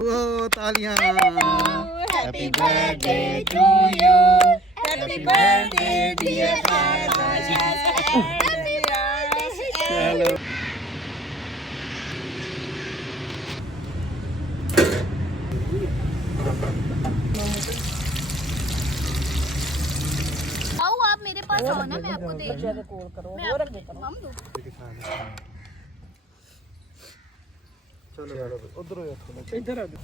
ओ तालियां। Happy birthday to you. Happy birthday dear Prakash. चलो आओ आप मेरे पास आओ ना, मैं आपको दे दूँ।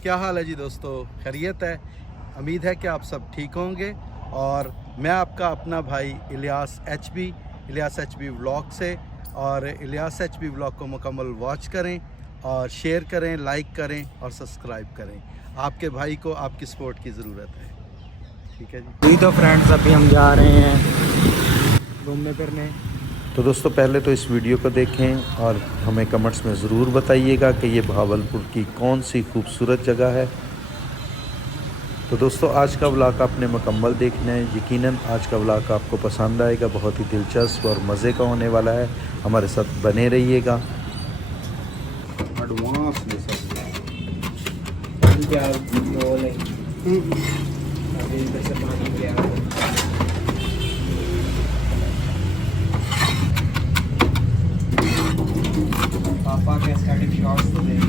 क्या हाल है जी दोस्तों, खैरियत है। उम्मीद है कि आप सब ठीक होंगे। और मैं आपका अपना भाई इलियास एचबी व्लॉग से, और इलियास एचबी व्लॉग को मुकम्मल वॉच करें और शेयर करें, लाइक करें और सब्सक्राइब करें। आपके भाई को आपकी सपोर्ट की ज़रूरत है। ठीक है जी। तो फ्रेंड्स अभी हम जा रहे हैं घूमने फिरने। तो दोस्तों पहले तो इस वीडियो को देखें और हमें कमेंट्स में ज़रूर बताइएगा कि ये बहावलपुर की कौन सी खूबसूरत जगह है। तो दोस्तों आज का व्लॉग आपने मुकम्मल देखना है। यकीनन आज का व्लॉग आपको पसंद आएगा, बहुत ही दिलचस्प और मज़े का होने वाला है। हमारे साथ बने रहिएगा। एडवांस में सब पापा के स्टैटिक शॉट्स तो देख।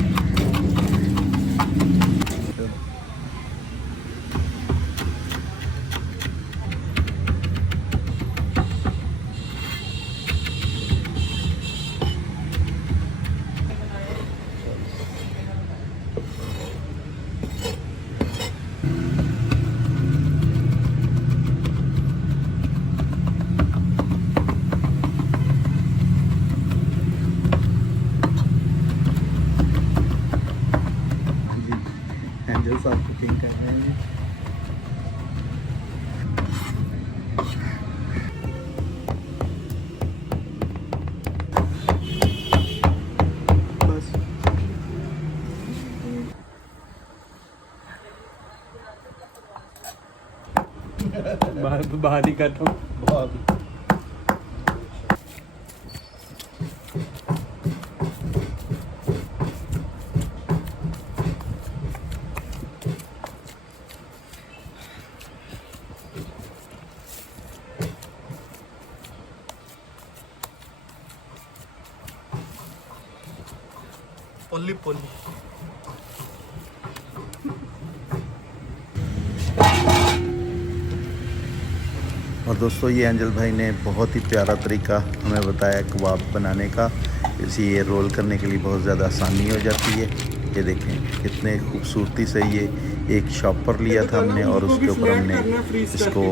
एंजल साहब कुकिंग कर रहे हैं। बस बाहर ही करता हूँ। बहुत पोली पोली। और दोस्तों ये एंजल भाई ने बहुत ही प्यारा तरीका हमें बताया कबाब बनाने का। इसे ये रोल करने के लिए बहुत ज़्यादा आसानी हो जाती है। ये देखें कितने खूबसूरती से ये एक शॉपर लिया था हमने और उसके ऊपर हमने इसको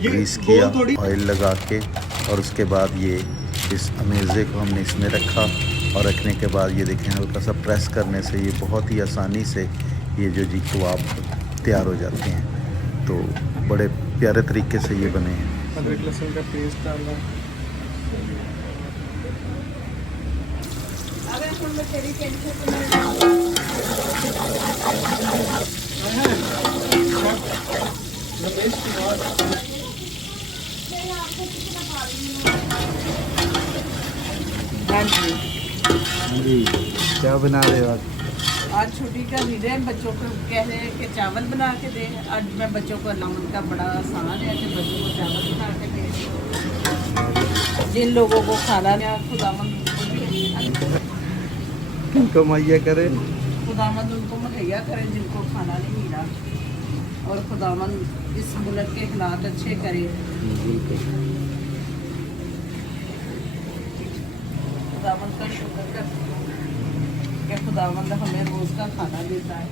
ग्रीस किया ऑयल लगा के, और उसके बाद ये इस अमेज़े को हमने इसमें रखा, और रखने के बाद ये देखें हल्का सा प्रेस करने से ये बहुत ही आसानी से ये जो जी कबाब तैयार हो जाते हैं। तो बड़े प्यारे तरीके से ये बने हैं। अदरक लहसुन का पेस्ट डालना। जी क्या बना रहे हो आज छुट्टी का दिन है, बच्चों को कह रहे हैं कि चावल बना के दें। आज मैं बच्चों को अल्लाह का बड़ा आसान है कि बच्चों को चावल बना के दें। जिन लोगों को खाना है खुदावंद इनको मुहैया करे, खुदावंद उनको मुहैया करें जिनको खाना नहीं मिला, और खुदावंद इस मुल्क के हालात अच्छे करे। खुदावंद का शुक्र कर कि खुदावंद हमें रोज़ का खाना देता है,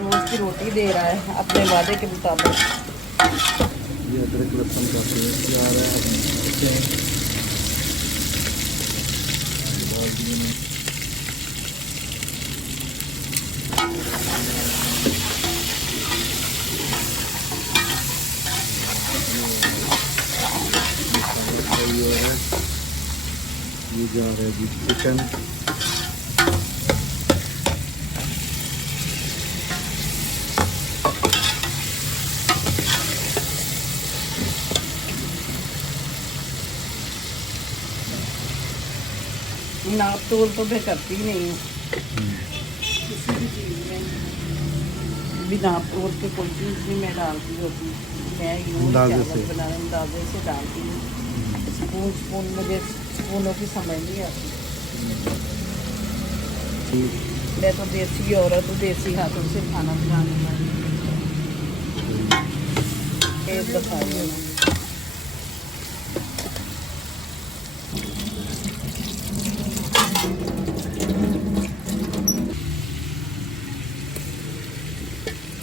रोज़ की रोटी दे रहा है अपने वादे के मुताबिक। ये अदरक लहसुन का पेस्ट जा रहा है। ये जा रहा है जी चिकन। नाप तोल तो मैं करती नहीं हूँ, चीज़ में बिना और के कोई चीज़ भी मैं डालती होती, मैं यूँ अंदाजे चावल से। बनाने अंदाजे से डालती हूँ। स्पून मुझे स्पूनों की समझ नहीं आती। मैं तो देसी औरत हूँ, देसी हाथों से खाना बनाने वाली। एक बताइए ना।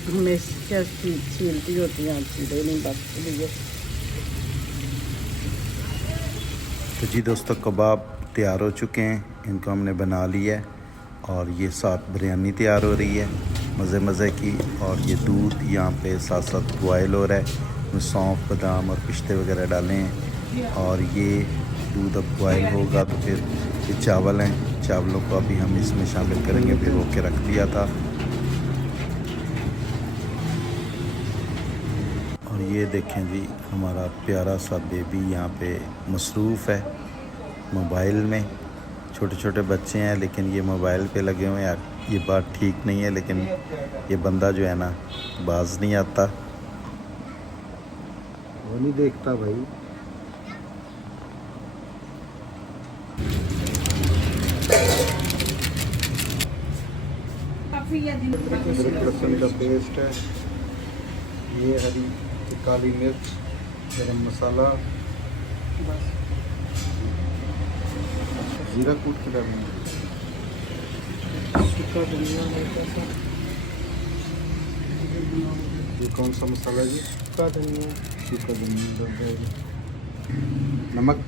हमेशा छीलती होती हैं, छीले नहीं बस लिए। तो जी दोस्तों, कबाब तैयार हो चुके हैं, इनको हमने बना लिया है और ये साथ बिरयानी तैयार हो रही है मज़े मज़े की। और ये दूध यहाँ पे साथ साथ बॉयल हो रहा है, इसमें सौंफ, बादाम और पिस्ते वगैरह डाले हैं। और ये दूध अब बॉयल होगा तो फिर ये चावल हैं, चावलों को अभी हम इसमें शामिल करेंगे, भिगो के रख दिया था। और ये देखें जी, हमारा प्यारा सा बेबी यहाँ पे मसरूफ़ है मोबाइल में। छोटे छोटे बच्चे हैं लेकिन ये मोबाइल पे लगे हुए हैं। ये बात ठीक नहीं है, लेकिन ये बंदा जो है ना, बाज नहीं आता। वो नहीं देखता भाई। अदरक लहसुन का पेस्ट है, ये हरी काली मिर्च, गरम मसाला, जीरा कूट के डालेंगे। ये कौन सा मसाला है जी? सूखा धनिया। सूखा धनिया। नमक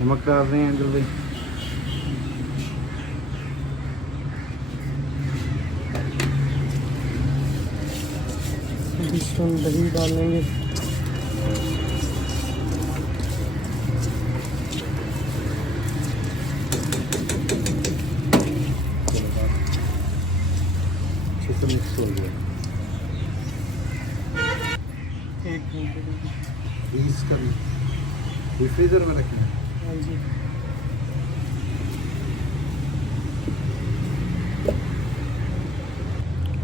नमक डाल रहे हैं जल्दी। दही डालेंगे। अच्छे से मिक्स हो गया। एक घंटे फ्रीजर में रखें। हाँ जी।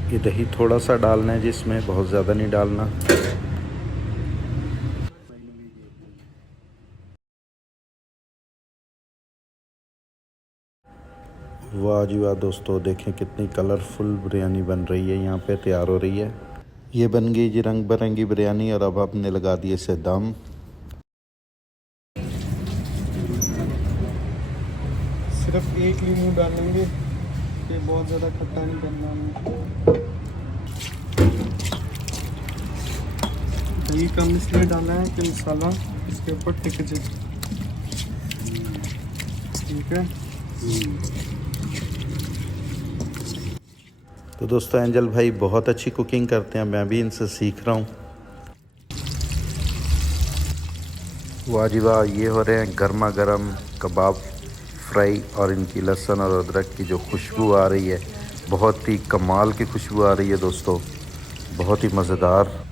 ये दही थोड़ा सा डालना है जिसमें, बहुत ज़्यादा नहीं डालना। वाह जी वाह दोस्तों, देखें कितनी कलरफुल बिरयानी बन रही है, यहाँ पे तैयार हो रही है। ये बन गई जी रंग बिरंगी बिरयानी और अब आपने लगा दिए इसे दम। सिर्फ एक नींबू डालेंगे, ये बहुत ज़्यादा खट्टा नहीं करना हमें। दही कम इसलिए डाला है कि मसाला इसके ऊपर टिक जाए। ठीक है। तो दोस्तों, एंजल भाई बहुत अच्छी कुकिंग करते हैं, मैं भी इनसे सीख रहा हूँ। वाह जी वाह, ये हो रहे हैं गर्मा गर्म कबाब फ्राई और इनकी लहसुन और अदरक की जो खुशबू आ रही है, बहुत ही कमाल की खुशबू आ रही है दोस्तों, बहुत ही मज़ेदार।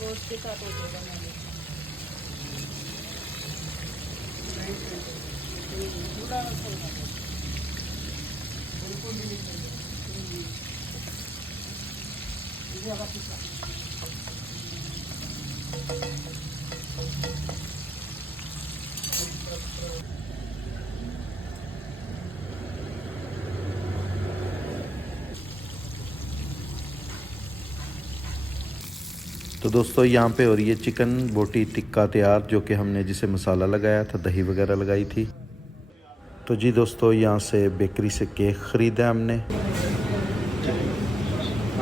रोस्ट के साथ हो जाएगा मैंने। तो दोस्तों, यहाँ पे हो रही है चिकन बोटी टिक्का तैयार, जो कि हमने जिसे मसाला लगाया था, दही वगैरह लगाई थी। तो जी दोस्तों, यहाँ से बेकरी से केक ख़रीदा हमने।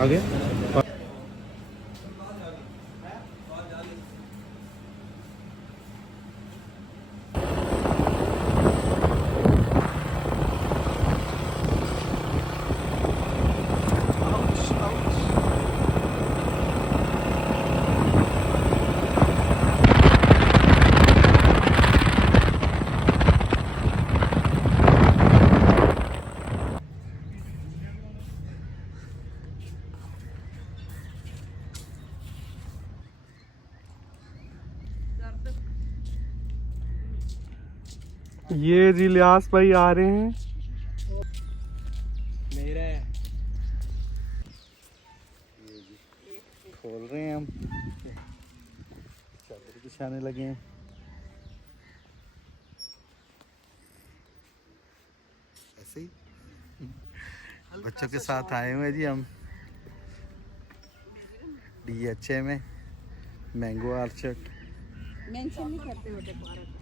आगे ये जी इलियास भाई आ रहे हैं। मेरा है। खोल रहे हैं हम, चादर बिछाने लगे हैं। ऐसे ही बच्चों के साथ आए हुए जी हम DHA में, मैंगो आर्चर्ड। मेंशन नहीं करते होते पार्क।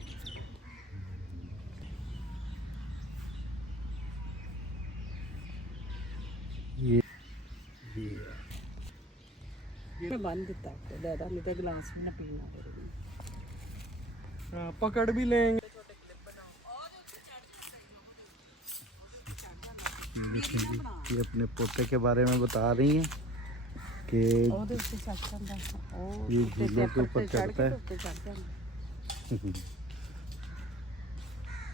मैं बंद देता आपको, दादा नहीं तो गिलास में ना पीना पड़ेगा। पकड़ भी लेंगे। देखिए जी, ये अपने पोते के बारे में बता रही हैं कि ये झूलों के ऊपर चढ़ता है।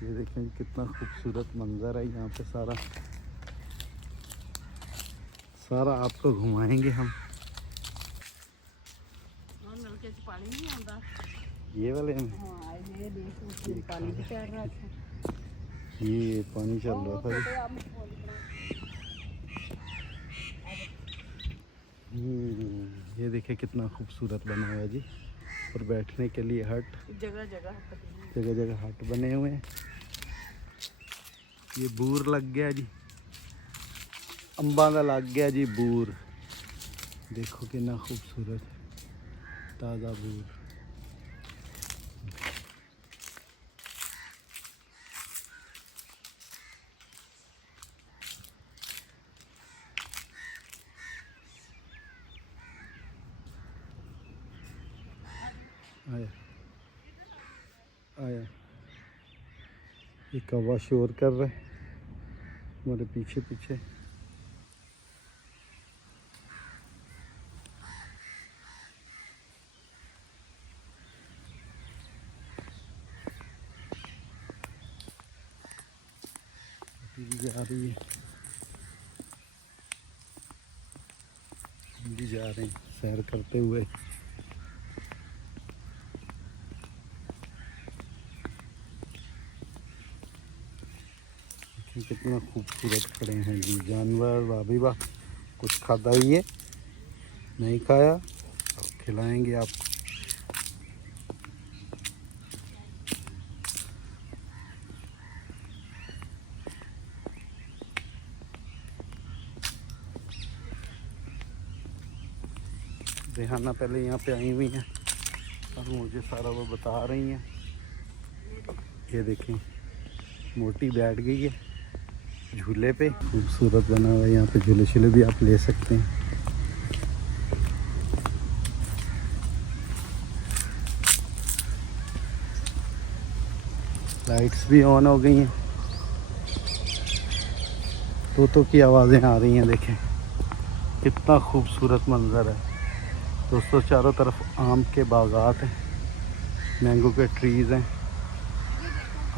ये देखें कितना खूबसूरत मंजर है यहाँ पे। सारा आपको घुमाएंगे हम। पानी नहीं आता। ये वाले में हाँ, ये देखो पानी भी चढ़ रहा था। ये पानी चल रहा था। ये देखिए कितना खूबसूरत बना हुआ है जी। और बैठने के लिए हट, जगह जगह हट बने हुए हैं। ये बूर लग गया जी, अंबा का लग गया जी बूर। देखो कितना खूबसूरत ताज़ा बूर। आया ये कौवा शोर कर रहा है हमारे पीछे पीछे। जा रही है, हम भी जा रहे हैं सैर करते हुए। कितना खूबसूरत खड़े हैं जी जानवर। भाभी वाह, कुछ खाता ही है, नहीं खाया अब खिलाएंगे आपको। रेहाना पहले यहाँ पे आई हुई हैं और मुझे सारा वो बता रही हैं। ये देखें मोटी बैठ गई है झूले पे, खूबसूरत बना हुआ है। यहाँ पे झूले शूले भी आप ले सकते हैं। लाइट्स भी ऑन हो गई हैं। तोतों की आवाज़ें आ रही हैं। देखें कितना खूबसूरत मंजर है दोस्तों। चारों तरफ आम के बागात हैं, मैंगो के ट्रीज़ हैं,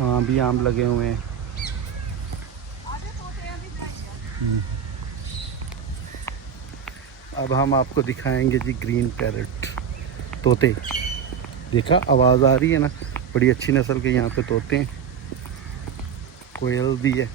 आम भी आम लगे हुए हैं। अब हम आपको दिखाएंगे जी ग्रीन पैरट तोते। देखा आवाज़ आ रही है ना, बड़ी अच्छी नस्ल के यहाँ पे तोते हैं। कोयल भी है।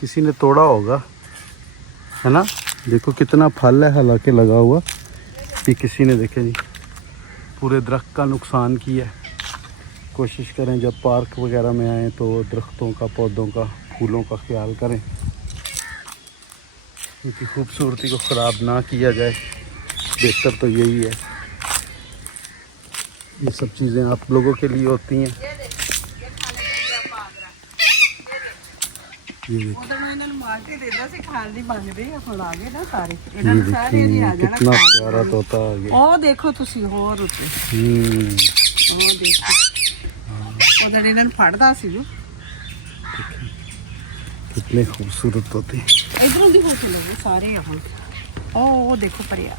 किसी ने तोड़ा होगा, है ना। देखो कितना फल है हालांकि लगा हुआ। ये किसी ने देखे जी पूरे दरख्त का नुकसान किया है। कोशिश करें जब पार्क वगैरह में आएँ तो दरख्तों का, पौधों का, फूलों का ख्याल करें, इनकी खूबसूरती को ख़राब ना किया जाए। बेहतर तो यही है। ये सब चीज़ें आप लोगों के लिए होती हैं। कितना प्यारा तोता आ गया। ਉਹ ਦੇਖੋ ਤੁਸੀਂ ਹੋਰ ਉੱਤੇ ਉਹ ਦੇਖੋ ਉਹਦਾ ਇਹਨਾਂ ਨੂੰ ਫੜਦਾ ਸੀ ਜੋ। कितने खूबसूरत तोते। ਇਧਰੋਂ ਦੀ ਹੋ ਕੇ ਲਓ ਸਾਰੇ ਉਹ ਦੇਖੋ ਪਰਿਆ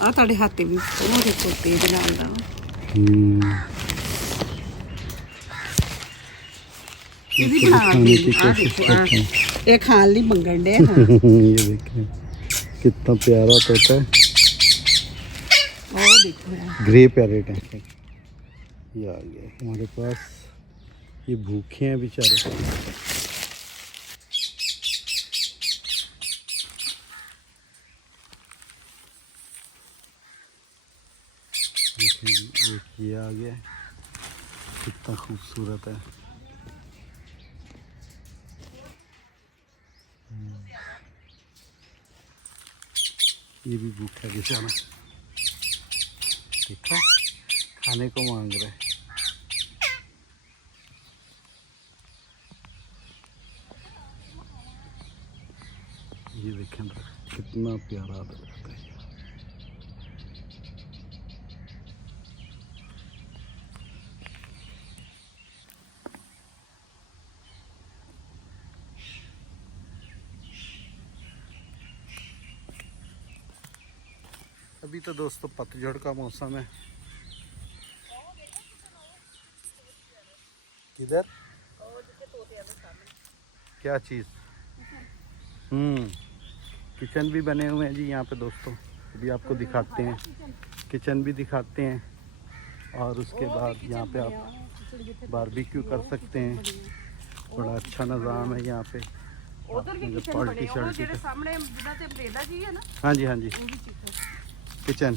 ਆ ਤੁਹਾਡੇ ਹੱਥੇ ਵੀ ਉਹ ਦੇਖੋ ਤੇਜ ਨਾਲ ਦਾ ਇਹ ਵੀ ਬਣਾ खाने की ਆ कोशिश ਦੇਖੋ करता हूँ। ਇਹ ਖਾਣ ਲਈ ਮੰਗਣ ਦੇ ये देखिए कितना प्यारा तोता है, ਉਹ ਦੇਖੋ ग्रे पैरेट है। ये आ गया हमारे पास, ये भूखे हैं बेचारे। देखिए ये आ गया, कितना खूबसूरत है। ये भी भूखा बेचारा, देखा खाने को मांग रहा है। ये देखें कितना प्यारा लगता है। अभी तो दोस्तों पतझड़ का मौसम है। किधर क्या चीज़? किचन भी बने हुए हैं जी यहाँ पे दोस्तों, अभी आपको दिखाते हैं, किचन भी दिखाते हैं। और उसके बाद यहाँ पे आप बारबेक्यू कर सकते हैं, बड़ा अच्छा निज़ाम है यहाँ पे। पार्टी शर्टी का, हाँ जी हाँ जी, किचन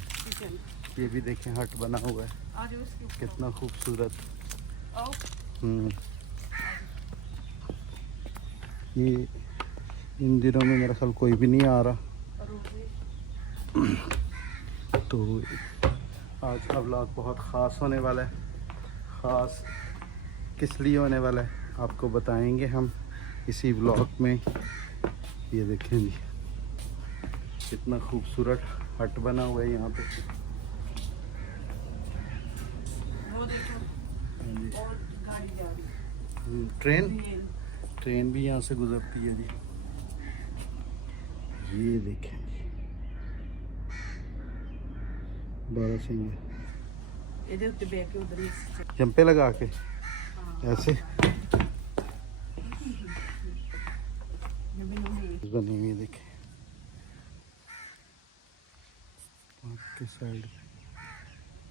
ये भी देखें हट बना हुआ है, कितना खूबसूरत। ये इन दिनों में मेरा ख्याल कोई भी नहीं आ रहा, तो आज का व्लॉग बहुत ख़ास होने वाला है। ख़ास किस लिए होने वाला है आपको बताएंगे हम इसी व्लॉग में। ये देखें जी कितना खूबसूरत हट बना हुआ है यहाँ पे। ट्रेन भी यहाँ से गुजरती है जी। ये देखें 12 सिंह ਇਹਦੇ ਉੱਤੇ ਬੈਠ ਕੇ ਉਧਰ ਹੀ जंपे लगा के ऐसे बनी हुई देखें। पार्क के साइड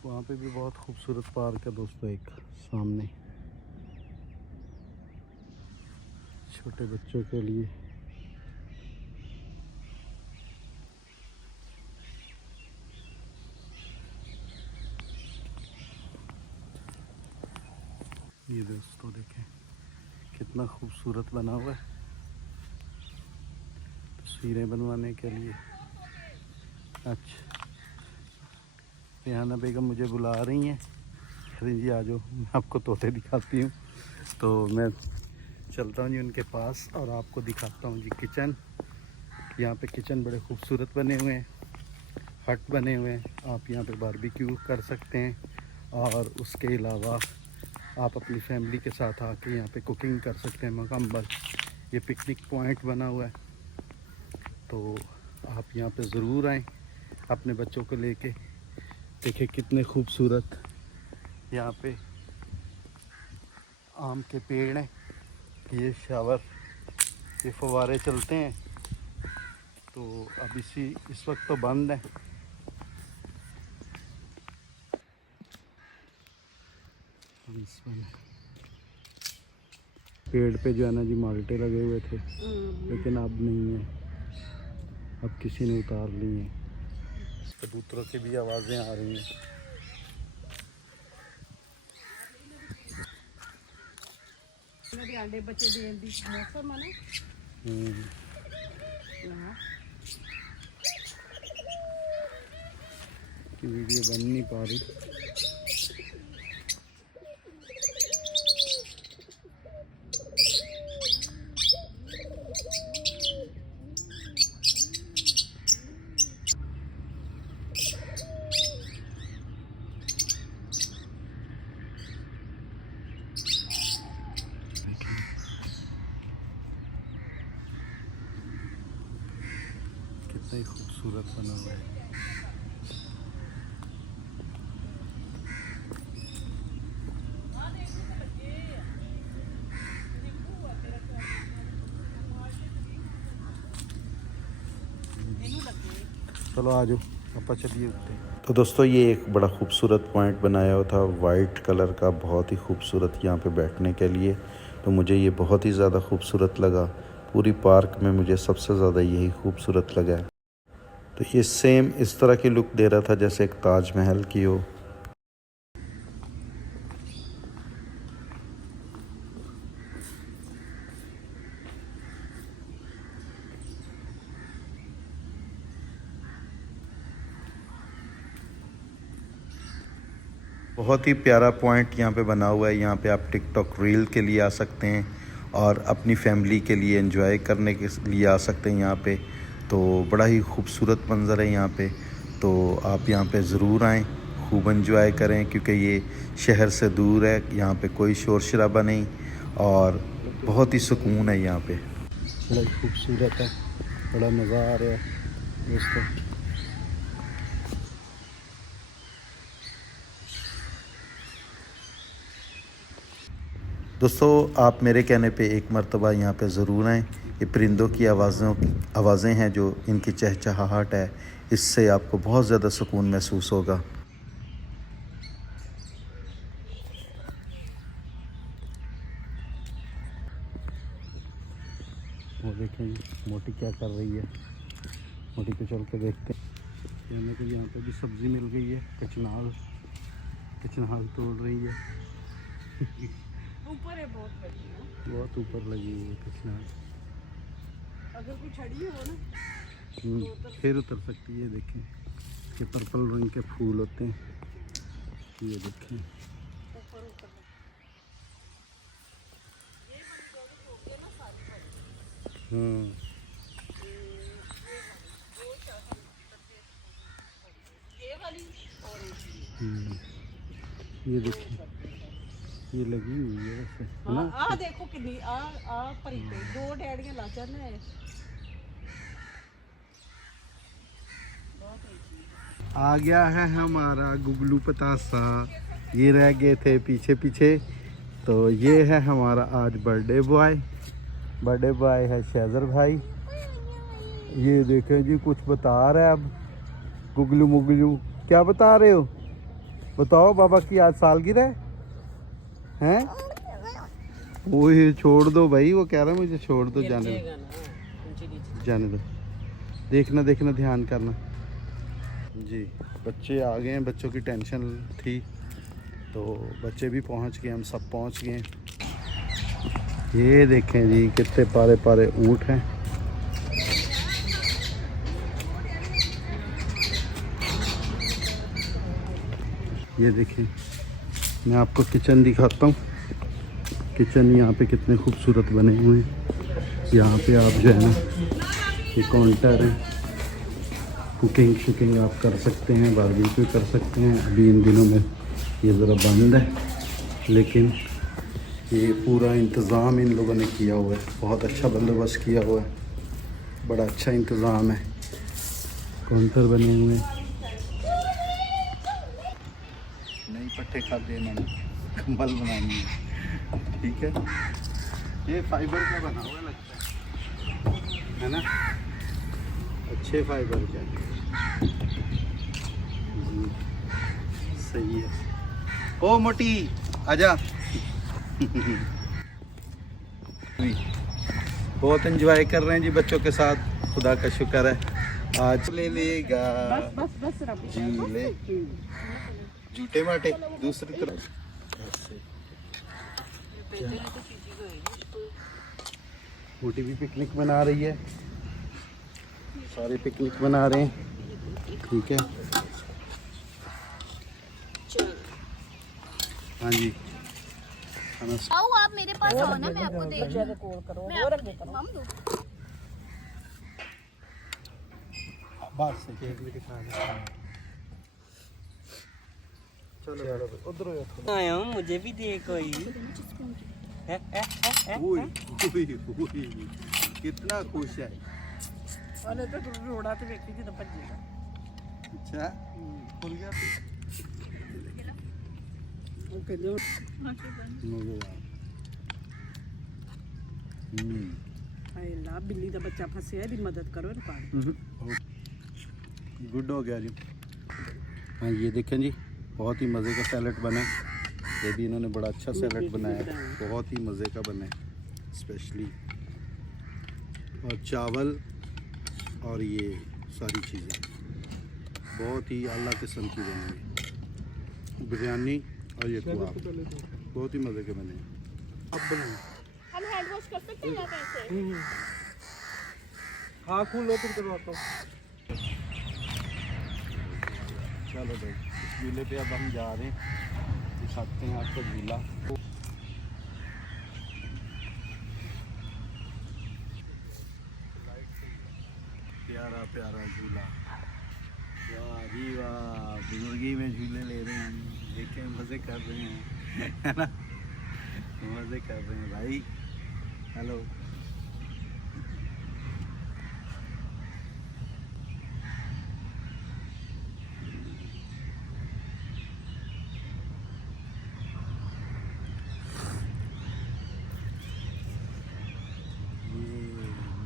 वहाँ पे भी बहुत खूबसूरत पार्क है दोस्तों, एक सामने छोटे बच्चों के लिए। ये दोस्तों देखें कितना खूबसूरत बना हुआ है, तस्वीरें बनवाने के लिए। अच्छा रेहाना बेगम मुझे बुला रही हैं, अरे जी आ जाओ, मैं आपको तोते दिखाती हूँ। तो मैं चलता हूँ जी उनके पास और आपको दिखाता हूँ जी किचन। यहाँ पे किचन बड़े खूबसूरत बने हुए हैं, हट बने हुए हैं, आप यहाँ पे बारबेक्यू कर सकते हैं। और उसके अलावा आप अपनी फैमिली के साथ आके यहाँ पे कुकिंग कर सकते हैं मुकम्मल। ये पिकनिक पॉइंट बना हुआ है, तो आप यहाँ पे ज़रूर आएँ अपने बच्चों को लेके। देखिए कितने खूबसूरत यहाँ पे आम के पेड़ हैं, ये शावर, ये फव्वारे चलते हैं। तो अब इस वक्त तो बंद है। पेड़ पे जो है ना जी माल्टे लगे हुए थे, लेकिन अब नहीं है, अब किसी ने उतार लिए हैं। कबूतरों की भी आवाज़ें आ रही हैं। अंडे बच्चे देने दी मौसम है ना। की वीडियो बन नहीं पा रही। कितना ही खूबसूरत बना हुआ है। चलो आ जाओ पापा, चलिए उठते हैं। तो दोस्तों ये एक बड़ा खूबसूरत पॉइंट बनाया हुआ था वाइट कलर का, बहुत ही खूबसूरत यहाँ पे बैठने के लिए। तो मुझे ये बहुत ही ज़्यादा खूबसूरत लगा। पूरी पार्क में मुझे सबसे ज़्यादा यही खूबसूरत लगा। तो ये सेम इस तरह की लुक दे रहा था जैसे एक ताज महल की हो। बहुत ही प्यारा पॉइंट यहाँ पे बना हुआ है। यहाँ पे आप टिकटॉक रील के लिए आ सकते हैं और अपनी फैमिली के लिए एंजॉय करने के लिए आ सकते हैं यहाँ पे। तो बड़ा ही खूबसूरत मंज़र है यहाँ पे। तो आप यहाँ पे ज़रूर आएँ, खूब एंजॉय करें, क्योंकि ये शहर से दूर है। यहाँ पे कोई शोर शराबा नहीं और बहुत ही सुकून है यहाँ पे। बड़ा ही खूबसूरत है, बड़ा मज़ा आ रहा है दोस्तों। दोस्तों आप मेरे कहने पे एक मर्तबा यहाँ पे ज़रूर आएँ। ये परिंदों की आवाज़ें हैं जो इनकी चहचहाहट है, इससे आपको बहुत ज़्यादा सुकून महसूस होगा। वो देखें मोटी क्या कर रही है, मोटी पे चल के देखते हैं। हमें तो यहाँ पे भी सब्ज़ी मिल गई है, कचनाल तोड़ रही है। ऊपर है बहुत ऊपर लगी हुई है कचनाल। अगर कोई छड़ी हो ना फिर उतर सकती है। देखें ये पर्पल रंग के फूल होते हैं, ये देखें। ये देखिए ये लगी हुई है वैसे, है ना? आ देखो कितनी आ परी पे दो डैडियां ला जाने। आ गया है हमारा गुगलू पतासा। ये रह गए थे पीछे पीछे। तो ये है हमारा आज बर्थडे बॉय है शहजर भाई। ये देखें जी कुछ बता रहा है अब गुगलू मुगलू। क्या बता रहे हो? बताओ बाबा की आज सालगिरह हैं? वो ये छोड़ दो भाई, वो कह रहा है मुझे छोड़ दो, जाने दो। देखना ध्यान करना जी। बच्चे आ गए हैं, बच्चों की टेंशन थी तो बच्चे भी पहुंच गए, हम सब पहुंच गए। ये देखें जी कितने पारे ऊँट हैं। ये देखें, मैं आपको किचन दिखाता हूँ। किचन यहाँ पे कितने खूबसूरत बने हुए हैं। यहाँ पे आप जो है ना, ये काउंटर है, कुकिंग आप कर सकते हैं, बारबेक्यू कर सकते हैं। अभी इन दिनों में ये ज़रा बंद है, लेकिन ये पूरा इंतज़ाम इन लोगों ने किया हुआ है। बहुत अच्छा बंदोबस्त किया हुआ है, बड़ा अच्छा इंतज़ाम है। काउंटर बने हुए हैं, नई पट्टे खा देना, कंबल बनानी है, ठीक है। ये फाइबर का बना हुआ लगता है ना? अच्छे फाइबर का सही है। ओ मोटी आजा। बहुत एंजॉय कर रहे हैं जी बच्चों के साथ, खुदा का शुक्र है। आज ले लेगा बस जी, ले झूठे माटे दूसरी तरफ। मोटी भी पिकनिक मना रही है, सारे पिकनिक मना रहे हैं, ठीक है। हाँ जी, आओ आप मेरे पास आओ ना, मैं आपको दे दूँ। मैं आपको मम दूँ। बस केक लेके खा ले। चलो उधर आया हूँ, मुझे भी दे कोई। कितना खुश है। अरे तो रोड़ा तो व्यक्ति जी तो भजेगा। अच्छा खुल गया ओके दो। हाय ला बिल्ली का बच्चा फंसे है, दी मदद करो ना पानी। गुड हो गया जी। हाँ ये देखें जी, बहुत ही मज़े का सैलड बना है। ये भी इन्होंने बड़ा अच्छा सैलड बनाया है, बहुत ही मज़े का बना है स्पेशली। और चावल और ये सारी चीज़ें बहुत ही आला किस्म की बनी है। बिरयानी और ये कबाब बहुत ही मज़े के बने हैं। अब बनाए हम हैंड वॉश कर सकते हैं यहाँ पे ऐसे? हाँ खोल लो फिर करवाता हूँ। चलो भाई, इस झूले पे अब हम जा रहे हैं, दिखाते हैं आपको झूला। प्यारा प्यारा झूला, वाह जी वाह, बुजुर्गी में झूले ले रहे हैं, देखें मज़े कर रहे हैं, है ना, मज़े कर रहे हैं भाई। हेलो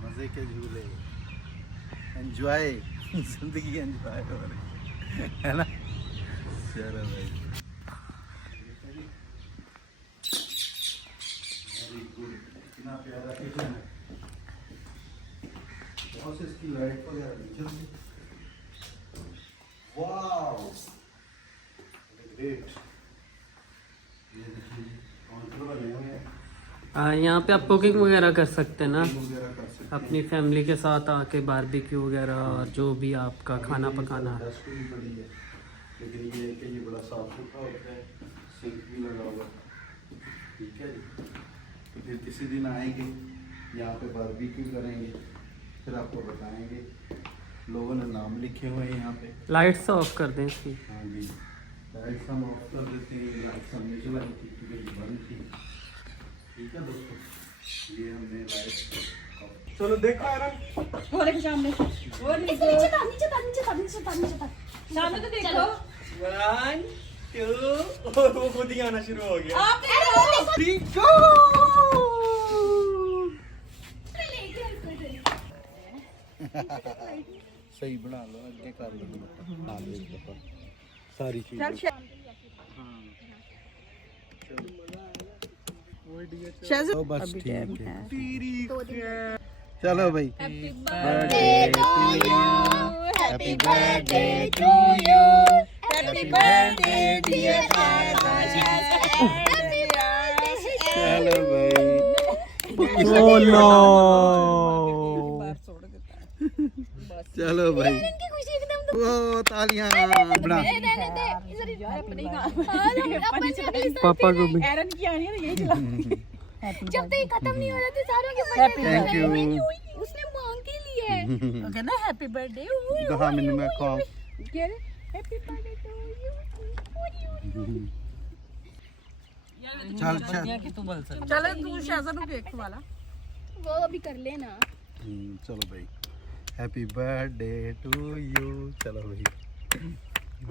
मज़े के झूले, एंजॉय ज़िंदगी एंजॉय हो रही है ना। चलो भाई, वेरी गुड, कितना प्यारा किचन है। बहुत से इसकी लाइट वगैरह नीचे से, वाओ ग्रेट। ये देखिए काउंटर बने हुए हैं, यहाँ पे आप कुकिंग वगैरह कर सकते हैं ना, वगैरह कर सकते हैं। अपनी फैमिली के साथ आके बारबेक्यू वगैरह और जो भी आपका खाना पकाना है। डस्ट भी पड़ी है, लेकिन ये है कि ये बड़ा साफ सुथरा होता है, सिंक भी लगा हुआ है। ठीक है जी, तो फिर किसी दिन आएंगे यहाँ पे बारबेक्यू करेंगे, फिर आपको बताएंगे। लोगों ने नाम लिखे हुए हैं यहाँ पे। लाइट्स ऑफ कर दें इसकी। हाँ जी, लाइट्स हम ऑफ कर देते हैं, लाइट्स हमने जलाई थी क्योंकि बंद थी। ठीक है दोस्तों, ये हमने लाइट। चलो देखो यार, थोड़े के सामने और नीचे नीचे था, नीचे था, नीचे था, नीचे था, नीचे था। सामने तो देखो। 1 2 और वो खुद ही आना शुरू हो गया। आप अरे देखो। वो देखो, Three, go! लेके हेल्प कर रही सही बना लो, आगे कर लो, हाँ देख लो सारी चीजें। तो बस ठीक है, चलो भाई। Birthday to you, happy birthday to you, happy birthday dear चलो भाई, चलो भाई, इनकी खुशी एकदम तो वो तालियां बना। रहने दे, इधर अपने का पापा को भी एरन की आनी है ना यही चला। जब तक ये खत्म नहीं हो रहा था सारों के Thank you. उसने मांग के लिए ओके ना हैप्पी बर्थडे दहा मिनट में खाओ। Happy birthday to you. चल चल, चलो तू शासन को केक वाला वो अभी कर लेना। चलो भाई, हैप्पी बर्थडे टू यू। चलो भाई,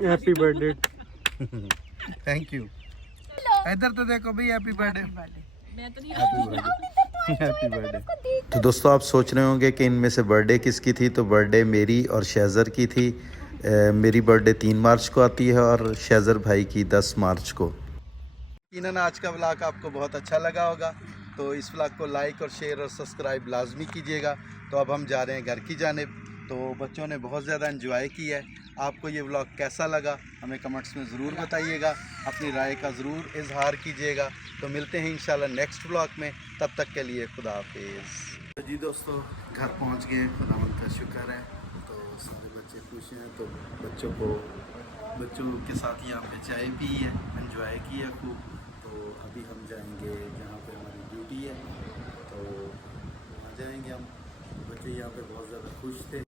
हैप्पी बर्थडे। Thank you. इधर तो देखो भाई, हैप्पी बर्थडे, मैं तो नहीं हैप्पी बर्थडे। तो दोस्तों आप सोच रहे होंगे कि इनमें से बर्थडे किसकी थी, तो बर्थडे मेरी और शहज़र की थी। मेरी बर्थडे 3 मार्च को आती है और शहज़र भाई की 10 मार्च को। यकीनन आज का व्लॉग आपको बहुत अच्छा लगा होगा, तो इस व्लॉग को लाइक और शेयर और सब्सक्राइब लाजमी कीजिएगा। तो अब हम जा रहे हैं घर की जानिब। तो बच्चों ने बहुत ज़्यादा एंजॉय किया है। आपको ये व्लॉग कैसा लगा हमें कमेंट्स में ज़रूर बताइएगा, अपनी राय का ज़रूर इजहार कीजिएगा। तो मिलते हैं इंशाल्लाह नेक्स्ट व्लॉग में, तब तक के लिए खुदा हाफिज़। जी दोस्तों, घर पहुंच गए, खुदावंद का शुक्र है। तो सारे बच्चे खुश हैं, तो बच्चों के साथ यहाँ पे चाय पी है, एंजॉय किया खूब। तो अभी हम जाएंगे जहाँ पे हमारी ड्यूटी है, तो वहाँ जाएंगे हम। बच्चे यहाँ पे बहुत ज़्यादा खुश थे।